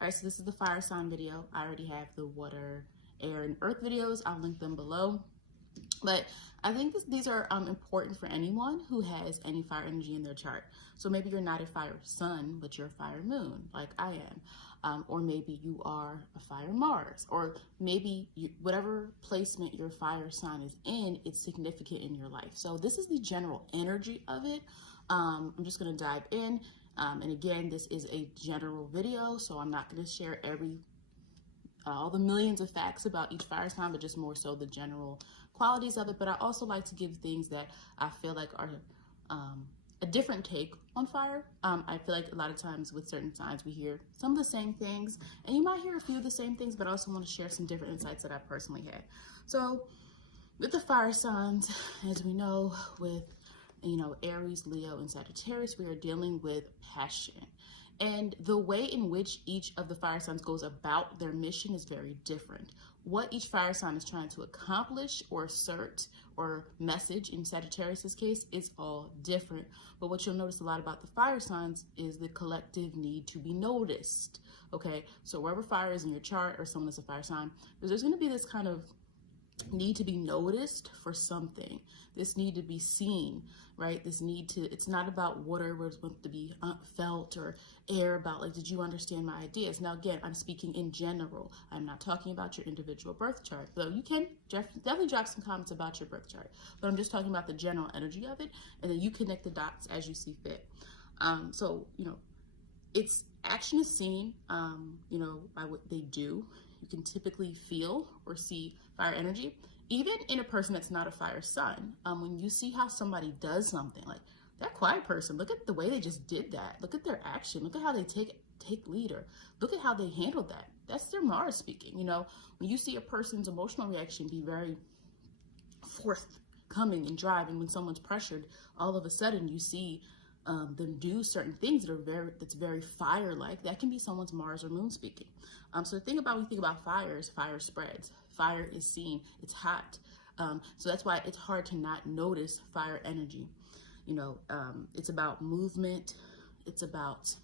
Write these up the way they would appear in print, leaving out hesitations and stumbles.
All right, so this is the fire sign video. I already have the water, air, and earth videos. I'll link them below. But I think these are important for anyone who has any fire energy in their chart. So maybe you're not a fire sun, but you're a fire moon, like I am. Or maybe you are a fire Mars. Or maybe whatever placement your fire sign is in, it's significant in your life. So this is the general energy of it. I'm just going to dive in. And again, this is a general video, so I'm not going to share all the millions of facts about each fire sign, but just more so the general qualities of it. But I also like to give things that I feel like are a different take on fire. I feel like a lot of times with certain signs we hear some of the same things, and you might hear a few of the same things, but I also want to share some different insights that I personally had. So with the fire signs, as we know, with Aries, Leo, and Sagittarius, we are dealing with passion. And the way in which each of the fire signs goes about their mission is very different. What each fire sign is trying to accomplish or assert or message in Sagittarius's case is all different. But what you'll notice a lot about the fire signs is the collective need to be noticed. Okay, so wherever fire is in your chart or someone that's a fire sign, there's going to be this kind of need to be noticed for something, this need to be seen, right? This need to, it's not about water where it's meant to be felt, or air about like, did you understand my ideas? Now again, I'm speaking in general. I'm not talking about your individual birth chart, though you can definitely drop some comments about your birth chart, but I'm just talking about the general energy of it, and then you connect the dots as you see fit. So it's action is seen by what they do. You can typically feel or see fire energy, even in a person that's not a fire sign. When you see how somebody does something, like that quiet person, look at the way they just did that. Look at their action. Look at how they take leader. Look at how they handled that. That's their Mars speaking. When you see a person's emotional reaction be very forthcoming and driving, when someone's pressured, all of a sudden you see them do certain things that's very fire-like. That can be someone's Mars or Moon speaking. So when you think about fires, fire spreads. Fire is seen. It's hot. So that's why it's hard to not notice fire energy. It's about movement. It's about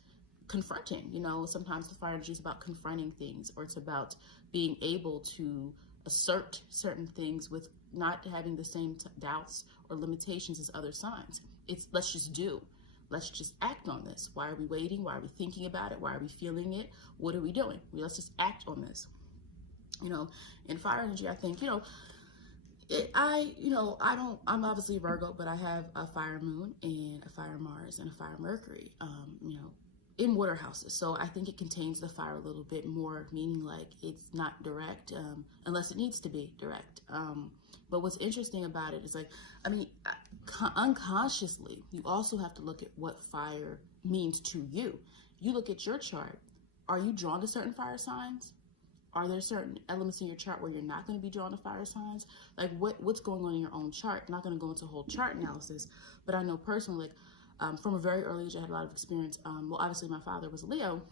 confronting. Sometimes the fire energy is about confronting things, or it's about being able to assert certain things with not having the same doubts or limitations as other signs. It's let's just do. Let's just act on this. Why are we waiting? Why are we thinking about it? Why are we feeling it? What are we doing? Let's just act on this. In fire energy, I think, I'm obviously a Virgo, but I have a fire moon and a fire Mars and a fire Mercury, in water houses. So I think it contains the fire a little bit more, meaning like it's not direct, unless it needs to be direct. But what's interesting about it is unconsciously, you also have to look at what fire means to you. You look at your chart. Are you drawn to certain fire signs? Are there certain elements in your chart where you're not going to be drawn to fire signs? Like what's going on in your own chart? I'm not going to go into a whole chart analysis, but I know personally, from a very early age, I had a lot of experience. Well, obviously my father was a Leo.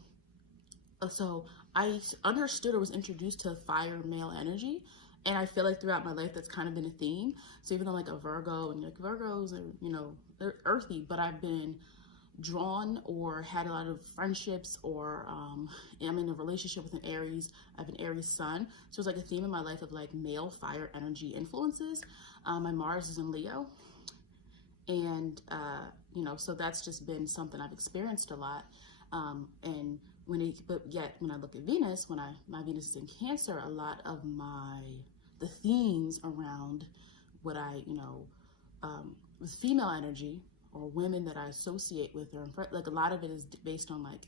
So I understood or was introduced to fire male energy. And I feel like throughout my life, that's kind of been a theme. So even though I'm like a Virgo, and like Virgos are, they're earthy, but I've been drawn or had a lot of friendships, or I'm in a relationship with an Aries. I have an Aries sun. So it's like a theme in my life of like male fire energy influences. My Mars is in Leo. And, so that's just been something I've experienced a lot. But yet when I look at Venus, my Venus is in Cancer, a lot of the themes around what with female energy or women that I associate with, or like a lot of it is based on like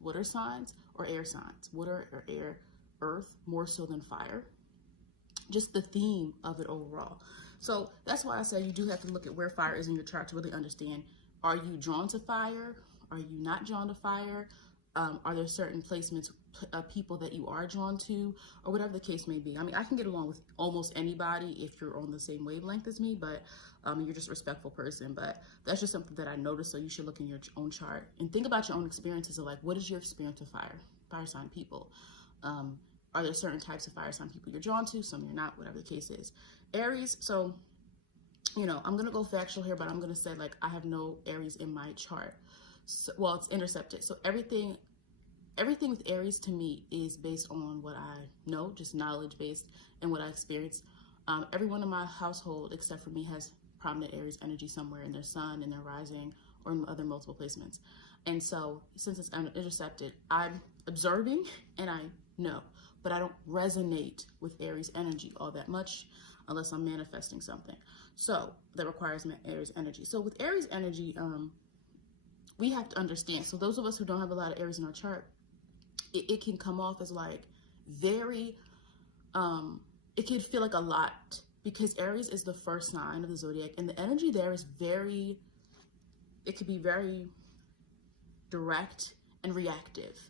water signs or air signs, water or air, earth, more so than fire. Just the theme of it overall. So that's why I say you do have to look at where fire is in your chart to really understand, are you drawn to fire? Are you not drawn to fire? Are there certain placements of people that you are drawn to, or whatever the case may be? I can get along with almost anybody if you're on the same wavelength as me, but you're just a respectful person. But that's just something that I noticed, so you should look in your own chart and think about your own experiences of like, what is your experience with fire sign people? Are there certain types of fire sign people you're drawn to? Some you're not, whatever the case is. Aries, so, I'm going to go factual here, but I'm going to say like I have no Aries in my chart. So, well, it's intercepted. So everything everything with Aries to me is based on what I know, just knowledge based, and what I experience. Everyone in my household, except for me, has prominent Aries energy somewhere in their sun, in their rising, or in other multiple placements. And so, since it's intercepted, I'm observing and I know, but I don't resonate with Aries energy all that much unless I'm manifesting something. So that requires Aries energy. So with Aries energy, we have to understand. So those of us who don't have a lot of Aries in our chart, it can come off as like very, it can feel like a lot, because Aries is the first sign of the zodiac, and the energy there is very, it could be very direct and reactive,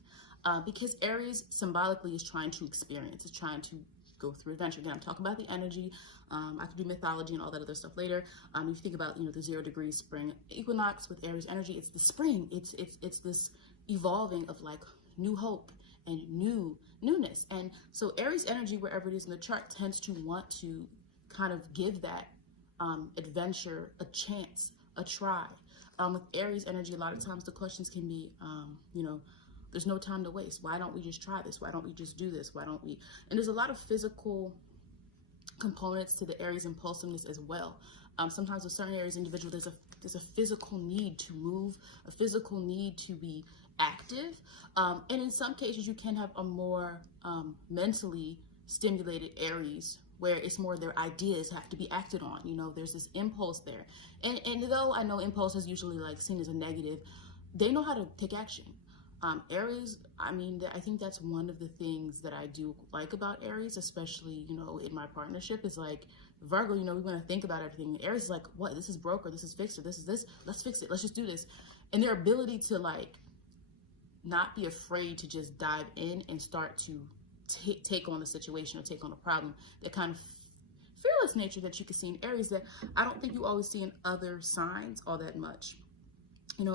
because Aries symbolically is trying to experience, it's trying to go through adventure. Again, I'm talking about the energy. I could do mythology and all that other stuff later. If you think about, the 0 degree spring equinox with Aries energy, it's the spring. It's this evolving of like new hope and newness. And so Aries energy, wherever it is in the chart, tends to want to kind of give that adventure a chance, a try. With Aries energy, a lot of times the questions can be, there's no time to waste. Why don't we just try this? Why don't we just do this? Why don't we? And there's a lot of physical components to the Aries impulsiveness as well. Sometimes with certain Aries individuals, there's a physical need to move, a physical need to be active. And in some cases, you can have a more mentally stimulated Aries, where it's more their ideas have to be acted on. There's this impulse there. And though I know impulse is usually like seen as a negative, they know how to take action. Aries, I think that's one of the things that I do like about Aries, especially, in my partnership, is like Virgo, we want to think about everything. Aries is like, what? This is broke, or this is fixed, or this is this. Let's fix it. Let's just do this. And their ability to like not be afraid to just dive in and start to take on a situation or take on a problem, that kind of fearless nature that you can see in Aries that I don't think you always see in other signs all that much.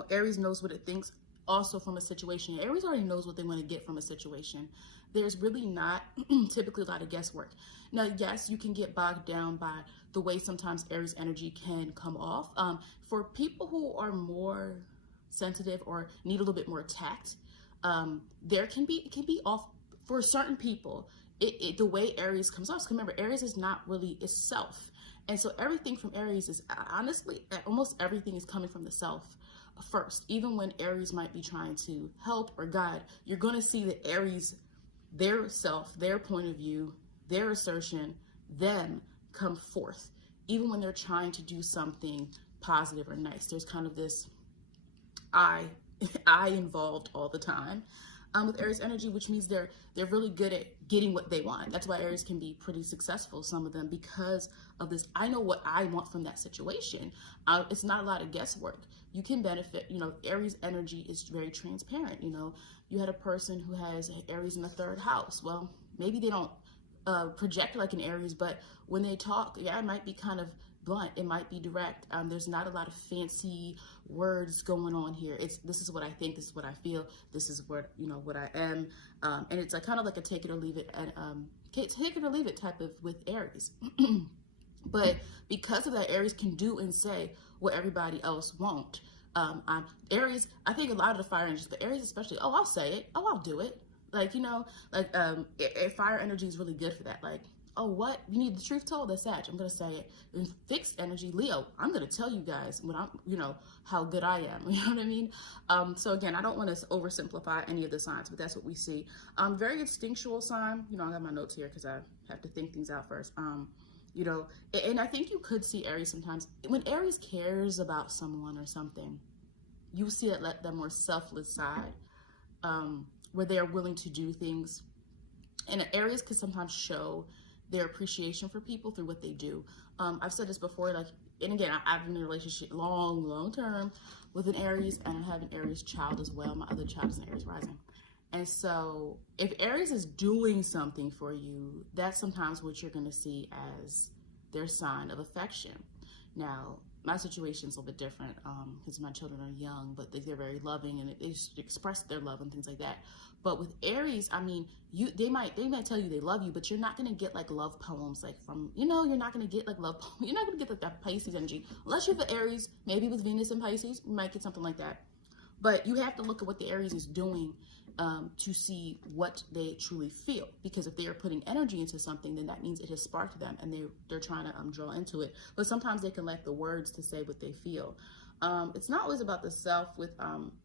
Aries knows what it thinks also from a situation. Aries already knows what they want to get from a situation. There's really not typically a lot of guesswork. Now, yes, you can get bogged down by the way sometimes Aries energy can come off. For people who are more sensitive or need a little bit more tact, it can be off for certain people. The way Aries comes off. So remember, Aries is not really itself. And so everything from Aries is, honestly, almost everything is coming from the self first. Even when Aries might be trying to help or guide, you're going to see that Aries, their self, their point of view, their assertion, them come forth. Even when they're trying to do something positive or nice, there's kind of this I involved all the time. With Aries energy, which means they're really good at getting what they want. That's why Aries can be pretty successful, some of them, because of this. I know what I want from that situation. It's not a lot of guesswork. You can benefit. Aries energy is very transparent. You had a person who has Aries in the 3rd house. Well, maybe they don't project like an Aries, but when they talk, it might be kind of blunt. It might be direct. There's not a lot of fancy words going on here. This is what I think. This is what I feel. This is what I am. And it's kind of like a take it or leave it, and take it or leave it type of with Aries. But because of that, Aries can do and say what everybody else won't. Aries, I think a lot of the fire energies, but Aries especially, I'll say it. I'll do it. Fire energy is really good for that. Oh, what? You need the truth told? That's Sag. I'm going to say it. And fixed energy, Leo, I'm going to tell you guys what how good I am. You know what I mean? So again, I don't want to oversimplify any of the signs, but that's what we see. Very instinctual sign. I got my notes here because I have to think things out first. And I think you could see Aries sometimes. When Aries cares about someone or something, you see it that more selfless side, where they are willing to do things. And Aries can sometimes show their appreciation for people through what they do. I've said this before, and again, I've been in a relationship long term with an Aries, and I have an Aries child as well. My other child is an Aries rising. And so if Aries is doing something for you, that's sometimes what you're going to see as their sign of affection. Now, my situation's a little bit different because my children are young, but they're very loving and they express their love and things like that. But with Aries, they might tell you they love you, but you're not going to get love poems from, you're not going to get love poems. You're not going to get that Pisces energy. Unless you have an Aries, maybe with Venus and Pisces, you might get something like that. But you have to look at what the Aries is doing to see what they truly feel. Because if they are putting energy into something, then that means it has sparked them, and they're trying to draw into it. But sometimes they can lack the words to say what they feel. It's not always about the self. With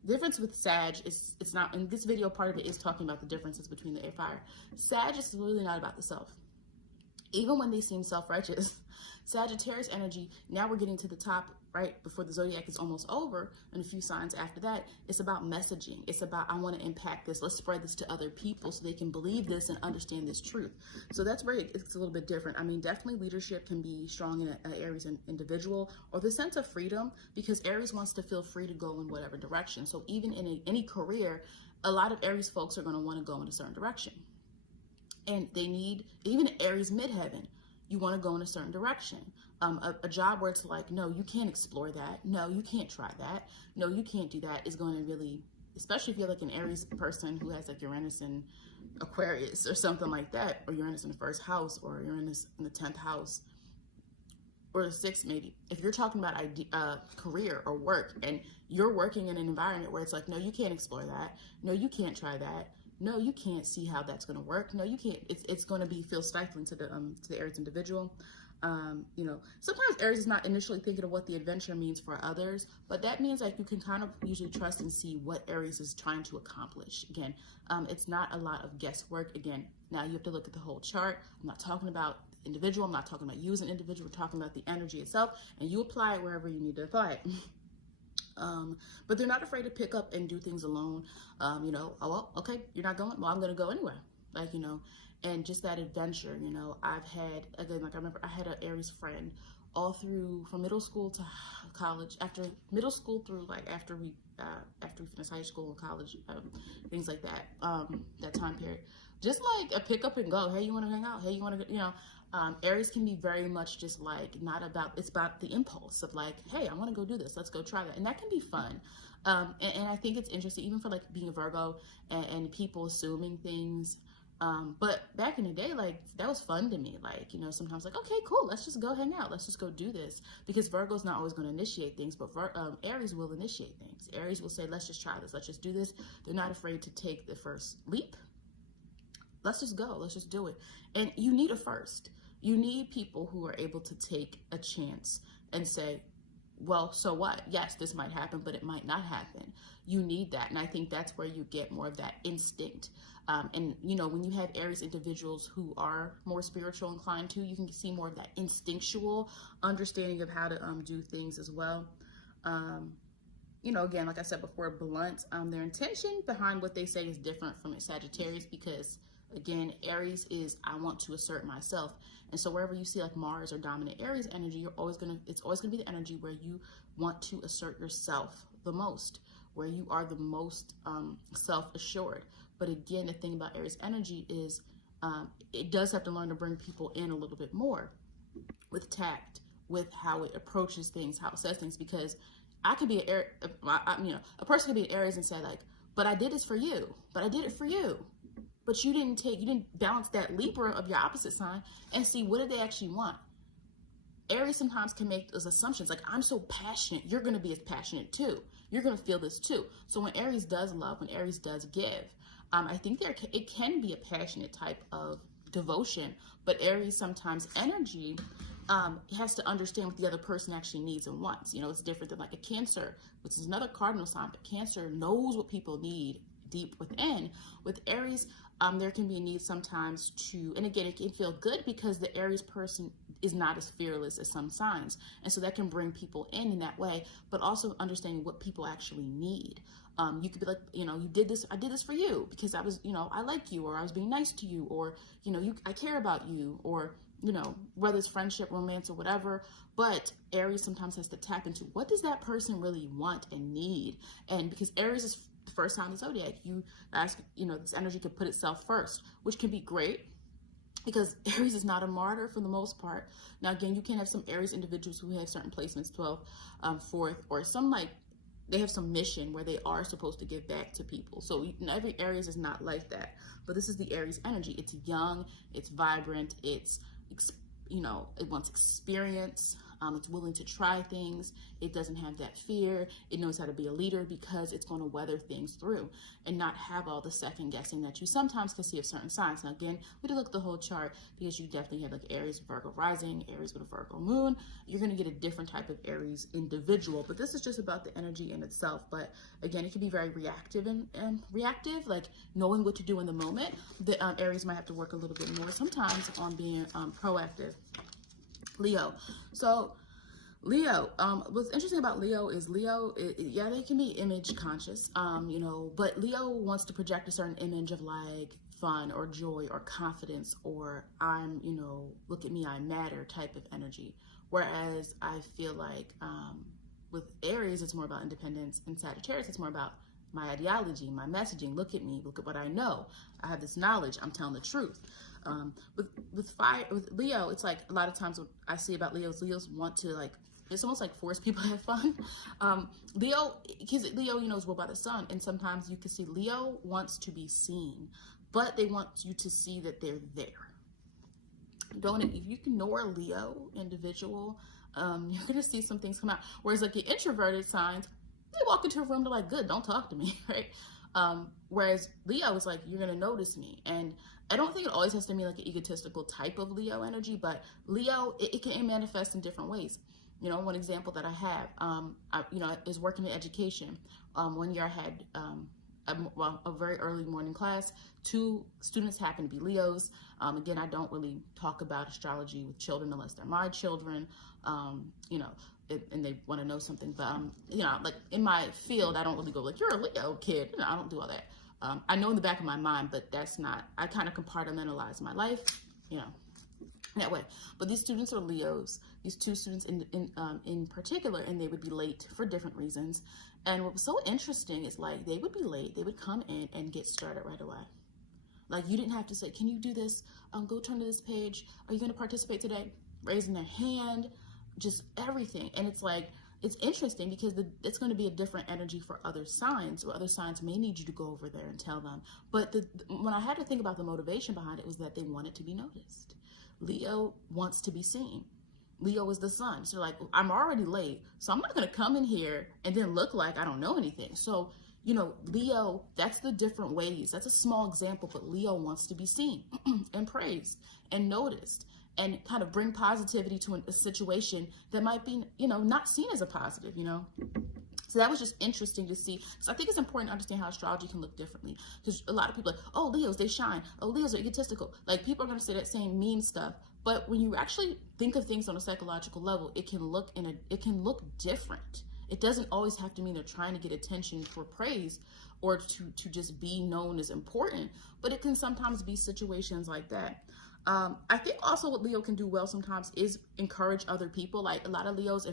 difference with Sag, it's not. In this video, part of it is talking about the differences between the air fire. Sag is really not about the self. Even when they seem self-righteous, Sagittarius energy, now we're getting to the top, right, before the zodiac is almost over, and a few signs after that, it's about messaging. It's about, I want to impact this. Let's spread this to other people so they can believe this and understand this truth. So that's where it's a little bit different. I mean, definitely leadership can be strong in an Aries individual, or the sense of freedom, because Aries wants to feel free to go in whatever direction. So even in any career, a lot of Aries folks are going to want to go in a certain direction. And they need, even Aries midheaven, you want to go in a certain direction. A job where it's like, no, you can't explore that. No, you can't try that. No, you can't do that, is going to really, especially if you're like an Aries person who has like Uranus and Aquarius or something like that, or Uranus in the first house, or Uranus in the 10th house, or the 6th maybe. If you're talking about career or work, and you're working in an environment where it's like, no, you can't explore that. No, you can't try that. No, you can't see how that's going to work. No, you can't. It's going to feel stifling to the Aries individual. You know, sometimes Aries is not initially thinking of what the adventure means for others, but that means like you can kind of usually trust and see what Aries is trying to accomplish. Again, it's not a lot of guesswork. Again, now you have to look at the whole chart. I'm not talking about individual. I'm not talking about you as an individual. We're talking about the energy itself, and you apply it wherever you need to apply it. But they're not afraid to pick up and do things alone. You know, oh, well, okay, you're not going? Well, I'm going to go anywhere. Like, you know, and just that adventure, you know, I've had, again, like I remember I had an Aries friend all through, from middle school to college, after middle school through like after we finished high school and college, things like that, that time period. Just like a pick up and go. Hey, you want to hang out? Hey, you want to, you know, Aries can be very much just like not about, it's about the impulse of like, hey, I want to go do this. Let's go try that. And that can be fun. And I think it's interesting, even for like being a Virgo and people assuming things. But back in the day, like that was fun to me. Like, you know, sometimes like, okay, cool, let's just go hang out. Let's just go do this, because Virgo's not always going to initiate things, but Aries will initiate things. Aries will say, let's just try this. Let's just do this. They're not afraid to take the first leap. Let's just go. Let's just do it. And you need a first. You need people who are able to take a chance and say, well, so what? Yes, this might happen, but it might not happen. You need that. And I think that's where you get more of that instinct. And, you know, when you have Aries individuals who are more spiritual inclined too, you can see more of that instinctual understanding of how to do things as well. You know, again, like I said before, blunt. Their intention behind what they say is different from a Sagittarius, because again, Aries is, I want to assert myself. And so wherever you see like Mars or dominant Aries energy, it's always going to be the energy where you want to assert yourself the most, where you are the most self-assured. But again, the thing about Aries energy is it does have to learn to bring people in a little bit more with tact, with how it approaches things, how it says things, because I could be a person could be an Aries and say like, but I did this for you, but I did it for you. But you didn't balance that Libra of your opposite sign and see what do they actually want. Aries sometimes can make those assumptions like, I'm so passionate, you're going to be as passionate too. You're going to feel this too. So when Aries does love, when Aries does give, I think it can be a passionate type of devotion, but Aries sometimes energy has to understand what the other person actually needs and wants. You know, it's different than like a Cancer, which is another cardinal sign, but Cancer knows what people need deep within. With Aries, there can be a need sometimes to, and again, it can feel good because the Aries person is not as fearless as some signs. And so that can bring people in that way, but also understanding what people actually need. You could be like, you know, I did this for you because I was, you know, I like you, or I was being nice to you, or, you know, I care about you, or, you know, whether it's friendship, romance, or whatever. But Aries sometimes has to tap into what does that person really want and need. And because Aries is the first sign of the zodiac, you ask, you know, this energy can put itself first, which can be great because Aries is not a martyr for the most part. Now, again, you can have some Aries individuals who have certain placements, 12th, 4th, or some like they have some mission where they are supposed to give back to people. So every Aries is not like that. But this is the Aries energy. It's young, it's vibrant, it's, you know, it wants experience. It's willing to try things. It doesn't have that fear. It knows how to be a leader because it's going to weather things through and not have all the second guessing that you sometimes can see of certain signs. Now, again, we did look at the whole chart because you definitely have like Aries, Virgo rising, Aries with a Virgo moon. You're going to get a different type of Aries individual, but this is just about the energy in itself. But again, it can be very reactive and reactive, like knowing what to do in the moment. The Aries might have to work a little bit more sometimes on being proactive. Leo. So Leo, what's interesting about Leo is Leo, yeah, they can be image conscious, you know, but Leo wants to project a certain image of like fun or joy or confidence or I'm, you know, look at me, I matter type of energy. Whereas I feel like with Aries, it's more about independence, and Sagittarius, it's more about my ideology, my messaging. Look at me, look at what I know. I have this knowledge, I'm telling the truth. With Leo, it's like a lot of times what I see about Leos want to like, it's almost like force people to have fun. Leo, because Leo, you know, is ruled by the sun, and sometimes you can see Leo wants to be seen, but they want you to see that they're there. If you ignore a Leo individual, you're gonna see some things come out. Whereas like the introverted signs, they walk into a room, they're like, good, don't talk to me, right? Whereas Leo is like, you're gonna notice me. And I don't think it always has to mean like an egotistical type of Leo energy, but Leo, it can manifest in different ways. You know, one example that I have, you know, is working in education. One year I had a very early morning class. 2 students happened to be Leos. Again, I don't really talk about astrology with children unless they're my children, you know, and they want to know something. But, you know, like in my field, I don't really go like, you're a Leo kid. You know, I don't do all that. I know in the back of my mind, but that's not, I kind of compartmentalize my life, you know, that way. But these students are Leos, these 2 students in particular, and they would be late for different reasons. And what was so interesting is like, they would be late, they would come in and get started right away. Like you didn't have to say, can you do this? Go turn to this page. Are you going to participate today? Raising their hand, just everything. And it's like, it's interesting because it's going to be a different energy for other signs, or other signs may need you to go over there and tell them. But when I had to think about the motivation behind it was that they wanted to be noticed. Leo wants to be seen. Leo is the sun. So like, I'm already late, so I'm not going to come in here and then look like I don't know anything. So, you know, Leo, that's the different ways. That's a small example, but Leo wants to be seen and praised and noticed and kind of bring positivity to a situation that might be, you know, not seen as a positive, you know. So that was just interesting to see. So I think it's important to understand how astrology can look differently. Because a lot of people are like, oh, Leos, they shine. Oh, Leos are egotistical. Like people are going to say that same mean stuff. But when you actually think of things on a psychological level, it can look different. It doesn't always have to mean they're trying to get attention for praise or to just be known as important. But it can sometimes be situations like that. I think also what Leo can do well sometimes is encourage other people. Like a lot of Leos,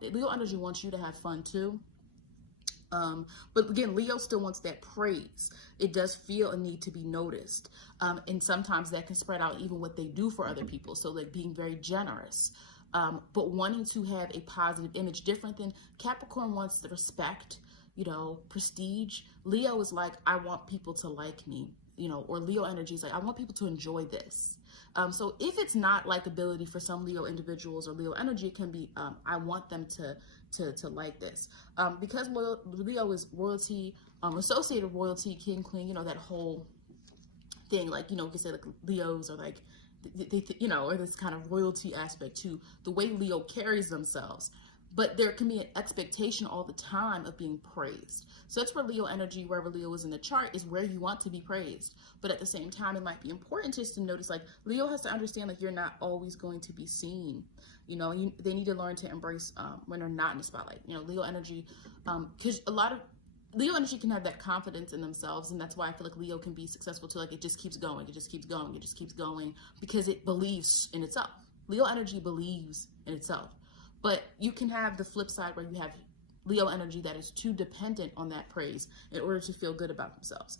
Leo energy wants you to have fun too. But again, Leo still wants that praise. It does feel a need to be noticed. And sometimes that can spread out even what they do for other people. So like being very generous, but wanting to have a positive image, different than Capricorn wants the respect, you know, prestige. Leo is like, I want people to like me, you know, or Leo energy is like, I want people to enjoy this. So if it's not likability for some Leo individuals or Leo energy, it can be, I want them to like this. Because Leo is royalty, associated royalty, king, queen, you know, that whole thing, like, you know, you can say like Leos are like, you know, or this kind of royalty aspect to the way Leo carries themselves. But there can be an expectation all the time of being praised. So that's where Leo energy, wherever Leo is in the chart, is where you want to be praised. But at the same time, it might be important just to notice, like, Leo has to understand, like, you're not always going to be seen. You know, they need to learn to embrace when they're not in the spotlight. You know, Leo energy, because a lot of Leo energy can have that confidence in themselves, and that's why I feel like Leo can be successful too. Like, it just keeps going, it just keeps going, it just keeps going, because it believes in itself. Leo energy believes in itself. But you can have the flip side where you have Leo energy that is too dependent on that praise in order to feel good about themselves.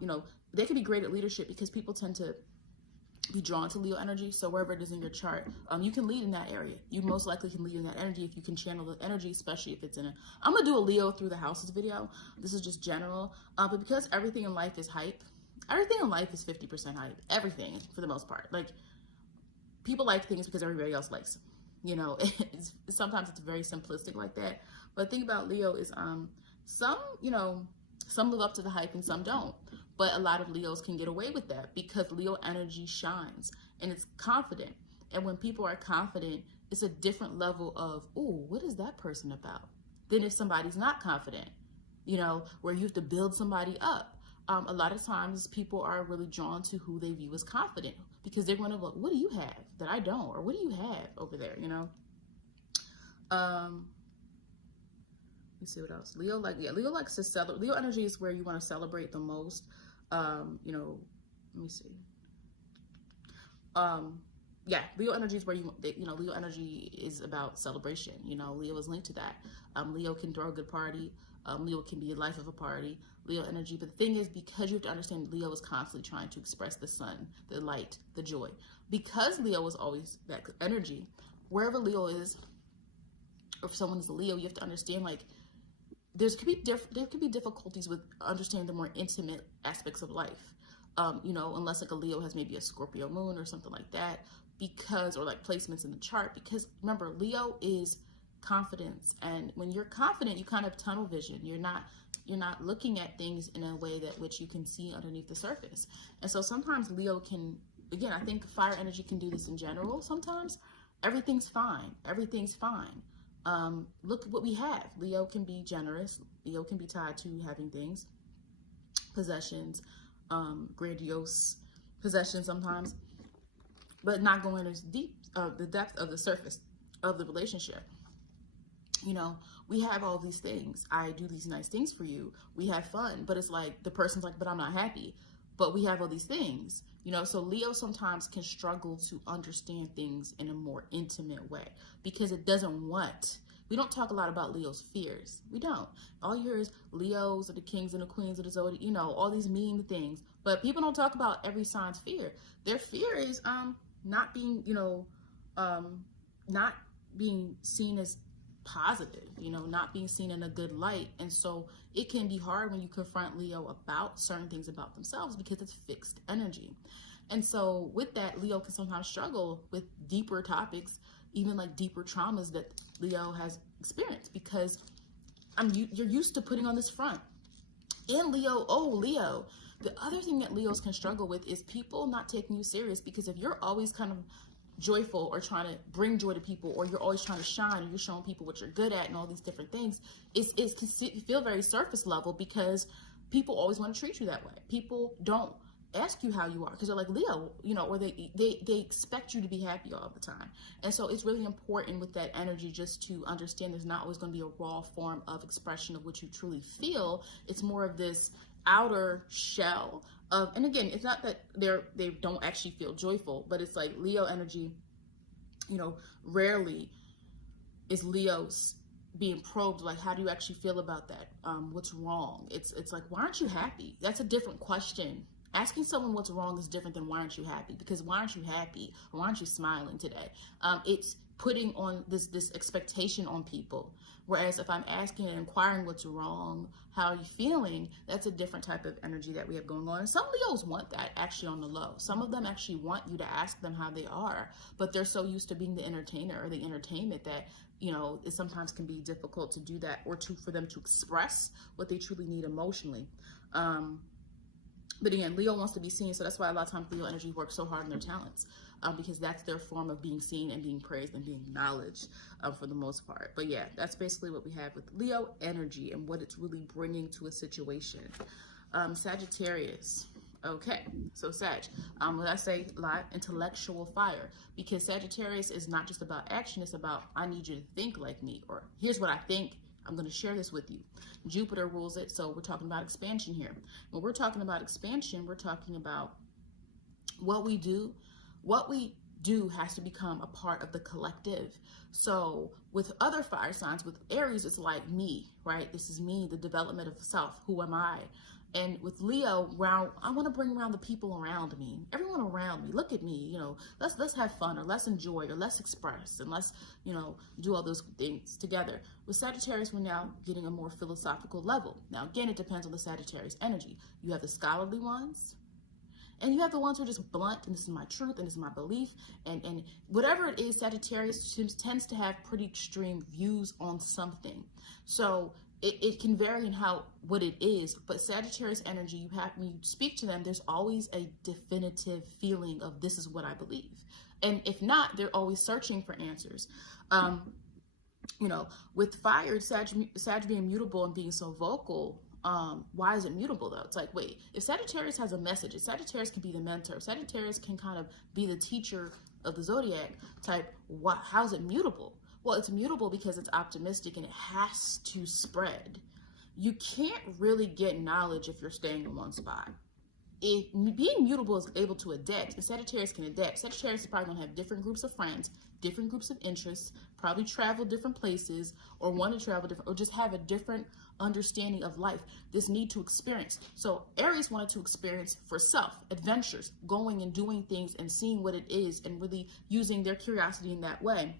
You know, they can be great at leadership because people tend to be drawn to Leo energy. So wherever it is in your chart, you can lead in that area. You most likely can lead in that energy if you can channel the energy, especially if it's in a, I'm going to do a Leo through the houses video. This is just general. But because everything in life is hype, everything in life is 50% hype. Everything, for the most part. Like, people like things because everybody else likes them. You know, sometimes it's very simplistic like that. But the thing about Leo is some, you know, some live up to the hype and some don't. But a lot of Leos can get away with that because Leo energy shines and it's confident. And when people are confident, it's a different level of, ooh, what is that person about? Than if somebody's not confident, you know, where you have to build somebody up. A lot of times people are really drawn to who they view as confident because they're going to look, what do you have that I don't? Or what do you have over there, you know? Let's see what else. Leo likes to celebrate. Leo energy is where you want to celebrate the most. You know, let me see. Yeah, Leo energy is where Leo energy is about celebration. You know, Leo is linked to that. Leo can throw a good party. Leo can be a life of a party. Leo energy. But the thing is, because you have to understand, Leo is constantly trying to express the sun, the light, the joy. Because Leo is always that energy, wherever Leo is, or if someone is a Leo, you have to understand, like, there could be difficulties with understanding the more intimate aspects of life. You know, unless like a Leo has maybe a Scorpio moon or something like that, because, or like placements in the chart, because remember, Leo is confidence. And when you're confident, you kind of tunnel vision. You're not looking at things in a way that which you can see underneath the surface. And so sometimes Leo can, again, I think fire energy can do this in general. Sometimes everything's fine. Everything's fine. Look what we have. Leo can be generous. Leo can be tied to having things, possessions, grandiose possessions sometimes, but not going as deep, the depth of the surface of the relationship. You know, we have all these things. I do these nice things for you. We have fun, but it's like the person's like, but I'm not happy. But we have all these things, you know. So Leo sometimes can struggle to understand things in a more intimate way because it doesn't want. We don't talk a lot about Leo's fears. We don't. All you hear is Leos are the kings and the queens of the zodiac, you know, all these meme things. But people don't talk about every sign's fear. Their fear is not being, you know, not being seen as positive, you know, not being seen in a good light. And so it can be hard when you confront Leo about certain things about themselves because it's fixed energy. And so with that, Leo can sometimes struggle with deeper topics, even like deeper traumas that Leo has experienced, because you're used to putting on this front. And Leo, the other thing that Leos can struggle with is people not taking you serious, because if you're always kind of joyful or trying to bring joy to people, or you're always trying to shine, and you're showing people what you're good at and all these different things, it can feel very surface level because people always want to treat you that way. People don't ask you how you are because they're like, Leo, you know, or they expect you to be happy all the time. And so it's really important with that energy just to understand there's not always going to be a raw form of expression of what you truly feel. It's more of this outer shell of, and again, it's not that they don't actually feel joyful, but it's like Leo energy, you know, rarely is Leo's being probed, like, how do you actually feel about that? What's wrong? It's like, why aren't you happy? That's a different question. Asking someone what's wrong is different than why aren't you happy? Because why aren't you happy? Or why aren't you smiling today? It's putting on this expectation on people. Whereas if I'm asking and inquiring what's wrong, how are you feeling, that's a different type of energy that we have going on. And some Leos want that actually on the low. Some of them actually want you to ask them how they are, but they're so used to being the entertainer or the entertainment that, you know, it sometimes can be difficult to do that, or for them to express what they truly need emotionally. But again, Leo wants to be seen, so that's why a lot of times Leo energy works so hard on their talents, because that's their form of being seen and being praised and being acknowledged for the most part. But yeah, that's basically what we have with Leo energy and what it's really bringing to a situation. Sagittarius. Okay, so Sag, what I say, a lot intellectual fire, because Sagittarius is not just about action, it's about, I need you to think like me, or here's what I think, I'm going to share this with you. Jupiter rules it, so we're talking about expansion here. When we're talking about expansion, we're talking about what we do. What we do has to become a part of the collective. So with other fire signs, with Aries, it's like me, right? This is me, the development of self. Who am I? And with Leo, I want to bring around the people around me, everyone around me. Look at me, you know, let's have fun, or let's enjoy, or let's express, and let's, you know, do all those things together. With Sagittarius, we're now getting a more philosophical level. Now, again, it depends on the Sagittarius energy. You have the scholarly ones, And you have the ones who are just blunt, and this is my truth, and this is my belief, and whatever it is, Sagittarius tends to have pretty extreme views on something. So it can vary in what it is, but Sagittarius energy, when you speak to them, there's always a definitive feeling of this is what I believe. And if not, they're always searching for answers. You know, with fire, Sag being mutable and being so vocal, why is it mutable though? It's like, wait, if Sagittarius has a message, if Sagittarius can be the mentor, if Sagittarius can kind of be the teacher of the zodiac type, how's it mutable? Well, it's mutable because it's optimistic and it has to spread. You can't really get knowledge if you're staying in one spot. If being mutable is able to adapt, and Sagittarius can adapt, Sagittarius is probably going to have different groups of friends, different groups of interests, probably travel different places, or want to travel different, or just have a different understanding of life, this need to experience. So Aries wanted to experience for self, adventures, going and doing things and seeing what it is and really using their curiosity in that way.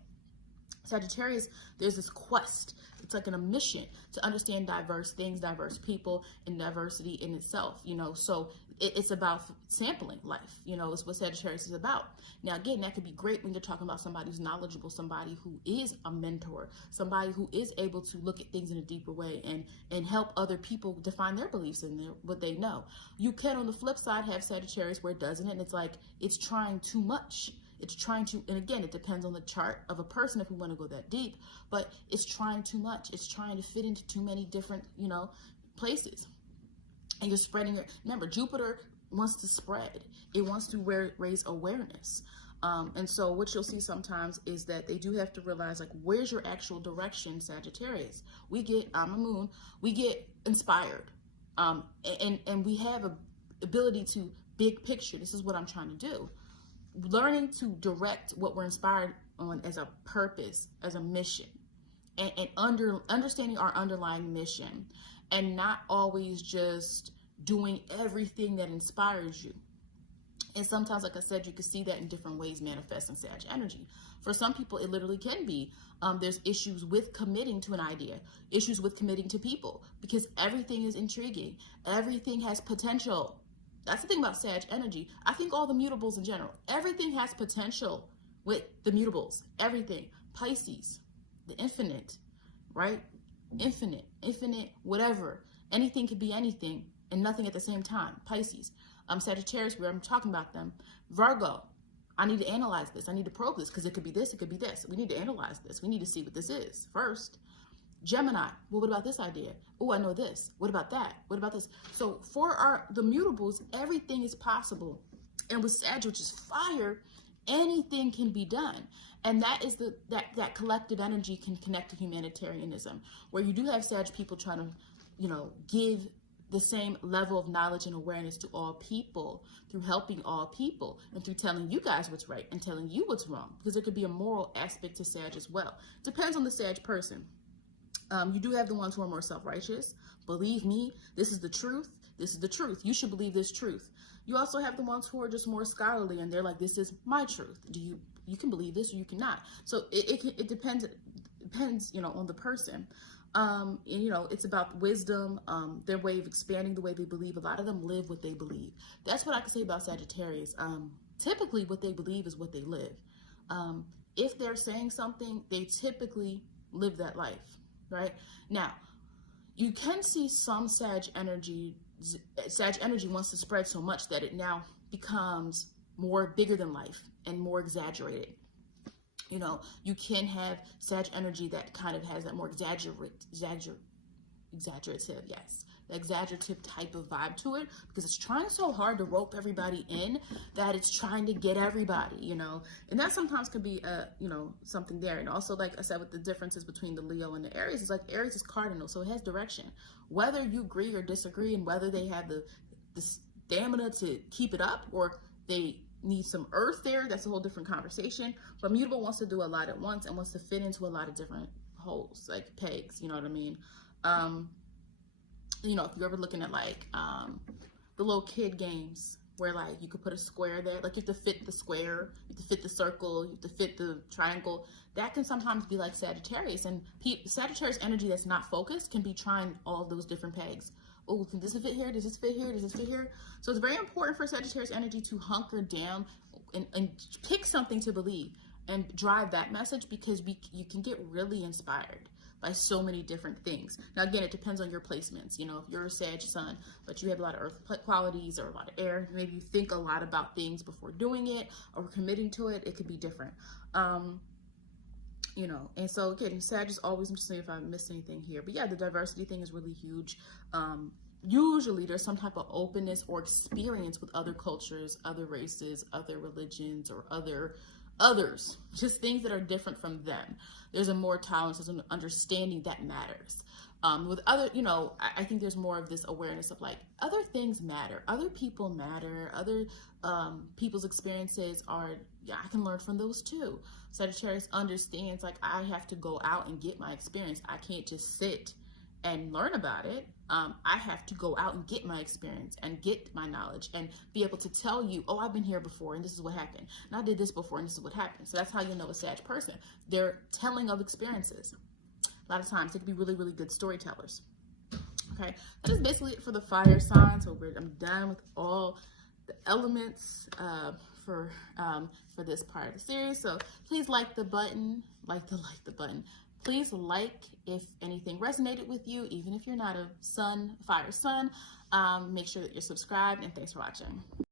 Sagittarius, there's this quest. It's like a mission to understand diverse things, diverse people, and diversity in itself, you know. So it's about sampling life, you know, is what Sagittarius is about. Now, again, that could be great when you're talking about somebody who's knowledgeable, somebody who is a mentor, somebody who is able to look at things in a deeper way and help other people define their beliefs and what they know. You can, on the flip side, have Sagittarius where it doesn't, and it's like it's trying too much. It's trying to, and again, it depends on the chart of a person if we want to go that deep, but it's trying too much. It's trying to fit into too many different, you know, places. And you're spreading it. Remember, Jupiter wants to spread. It wants to raise awareness. And so what you'll see sometimes is that they do have to realize, like, where's your actual direction, Sagittarius? We get, I'm a moon, we get inspired. And we have a ability to big picture. This is what I'm trying to do. Learning to direct what we're inspired on as a purpose, as a mission, and understanding our underlying mission, and not always just doing everything that inspires you. And sometimes, like I said, you can see that in different ways manifesting Sag energy. For some people, it literally can be, there's issues with committing to an idea, issues with committing to people, because everything is intriguing. Everything has potential. That's the thing about Sag energy. I think all the mutables in general, everything has potential with the mutables. Everything. Pisces, the infinite, right? Infinite, whatever. Anything could be anything and nothing at the same time. Pisces. Sagittarius, where I'm talking about them. Virgo, I need to analyze this. I need to probe this because it could be this, it could be this. We need to analyze this. We need to see what this is first. Gemini, well, what about this idea? Oh, I know this. What about that? What about this? So for the mutables, everything is possible. And with Sag, which is fire, anything can be done. And that is that collective energy can connect to humanitarianism, where you do have Sag people trying to, you know, give the same level of knowledge and awareness to all people through helping all people and through telling you guys what's right and telling you what's wrong, because there could be a moral aspect to Sag as well. Depends on the Sag person. You do have the ones who are more self-righteous. Believe me, this is the truth. This is the truth. You should believe this truth. You also have the ones who are just more scholarly and they're like, this is my truth. You can believe this or you cannot. So it depends, you know, on the person. And, you know, it's about wisdom, their way of expanding the way they believe. A lot of them live what they believe. That's what I can say about Sagittarius. Typically what they believe is what they live. If they're saying something, they typically live that life. Right now, you can see some Sag energy wants to spread so much that it now becomes more bigger than life and more exaggerated. You know, you can have Sag energy that kind of has that more exaggerative, yes, the exaggerative type of vibe to it, because it's trying so hard to rope everybody in that it's trying to get everybody, you know, and that sometimes can be you know, something there. And also, like I said, with the differences between the Leo and the Aries, it's like Aries is cardinal, so it has direction. Whether you agree or disagree, and whether they have the stamina to keep it up, or they need some earth there, that's a whole different conversation. But mutable wants to do a lot at once and wants to fit into a lot of different holes, like pegs, you know what I mean? You know, if you're ever looking at like the little kid games where like you could put a square there, like you have to fit the square, you have to fit the circle, you have to fit the triangle. That can sometimes be like Sagittarius, and Sagittarius energy that's not focused can be trying all of those different pegs. oh, does this fit here? Does this fit here? Does this fit here? So it's very important for Sagittarius energy to hunker down and pick something to believe and drive that message, because you can get really inspired by so many different things. Now, again, it depends on your placements. You know, if you're a Sag sun, but you have a lot of earth qualities or a lot of air, maybe you think a lot about things before doing it or committing to it, it could be different. You know, and so again, Sag is always, I'm just saying if I missed anything here, but yeah, the diversity thing is really huge. Usually there's some type of openness or experience with other cultures, other races, other religions, or others, just things that are different from them. There's a more tolerance, there's an understanding that matters. With other, you know, I think there's more of this awareness of like, other things matter, other people matter, other people's experiences are, yeah, I can learn from those too. Sagittarius understands like, I have to go out and get my experience. I can't just sit and learn about it. I have to go out and get my experience and get my knowledge and be able to tell you, oh, I've been here before and this is what happened. And I did this before and this is what happened. So that's how you know a Sag person. They're telling of experiences. A lot of times they can be really, really good storytellers. Okay, that is basically it for the fire sign. So I'm done with all the elements for this part of the series. So please like the button, like the button. Please like if anything resonated with you, even if you're not a fire sun. Make sure that you're subscribed, and thanks for watching.